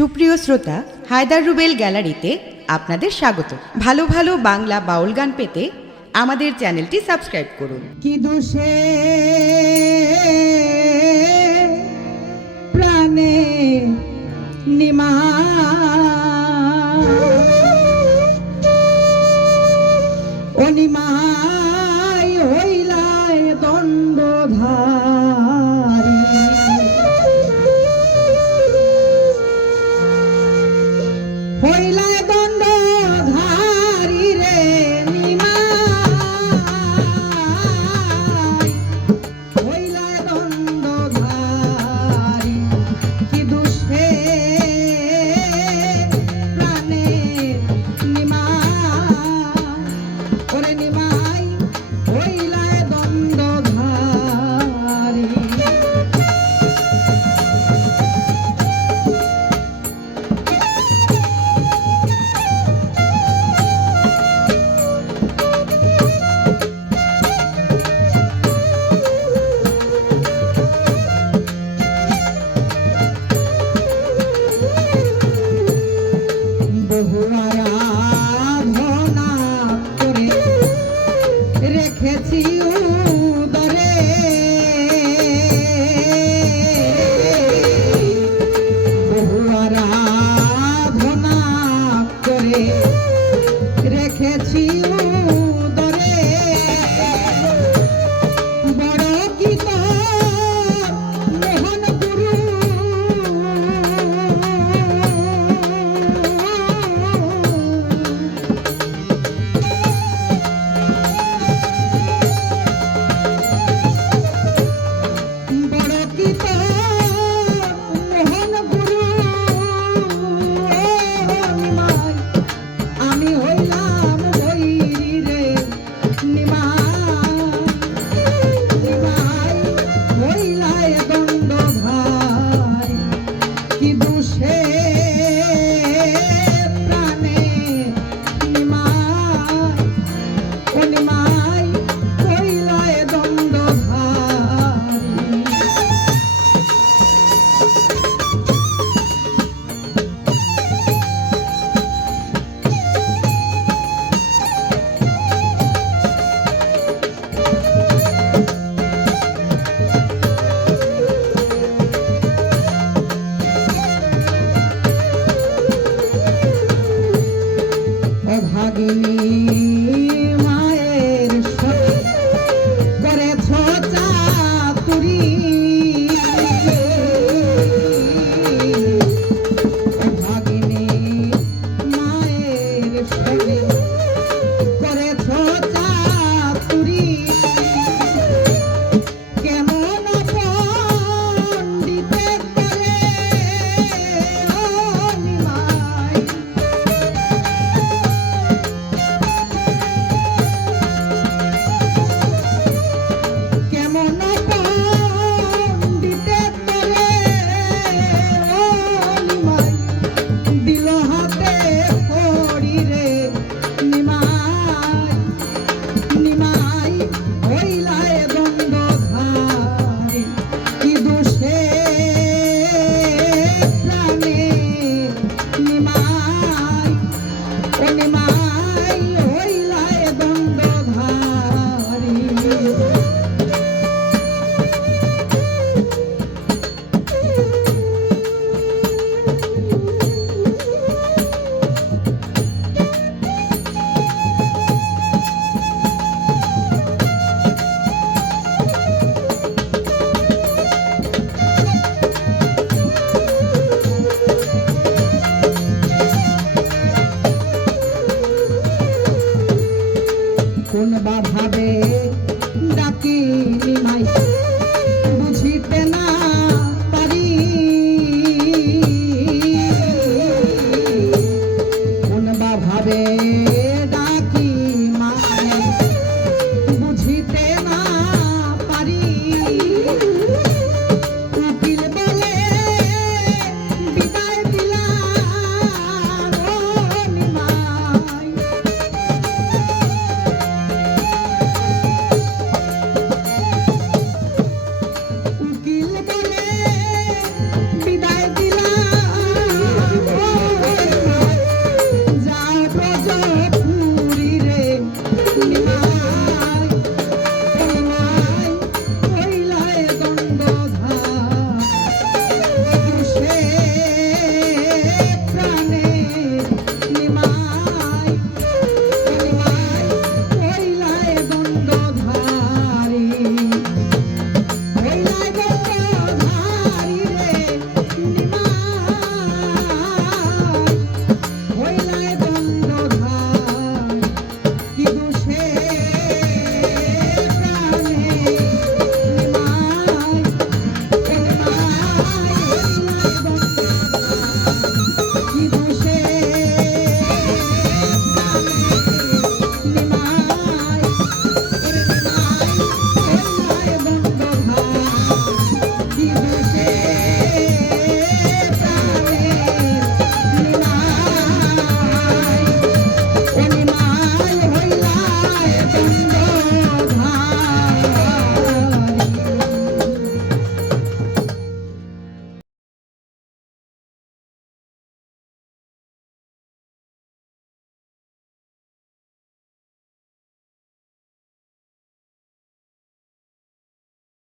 সুপ্রিয় শ্রোতা, হায়দার রুবেল গ্যালারিতে আপনাদের স্বাগত। ভালো ভালো বাংলা বাউল গান পেতে আমাদের চ্যানেলটি সাবস্ক্রাইব করুন। কি দোষে প্রাণে নিমা অনিমাই হইলায় দণ্ডধারী, হইলায় দণ্ডধারী রে নিমাই, হইলায় দণ্ডধারী। কি দোষে প্রাণে নিমাই, ওরে নিমাই হইলায় দণ্ডধারী। বহু আরাধনা করে রেখেছি উদরে, বহু আরাধনা করে রেখেছি উদরে। বড় কি তোর মোহন গুরু, বড় কি তোর মোহন গুরু। নিমাই আমি হইলাম বৈরী রে নিমাই, নিমাই হইলায় দণ্ডধারী। কি দোষে প্রাণে নিমাই, ও নিমাই হইলায় দণ্ডধারী। অভাগিনী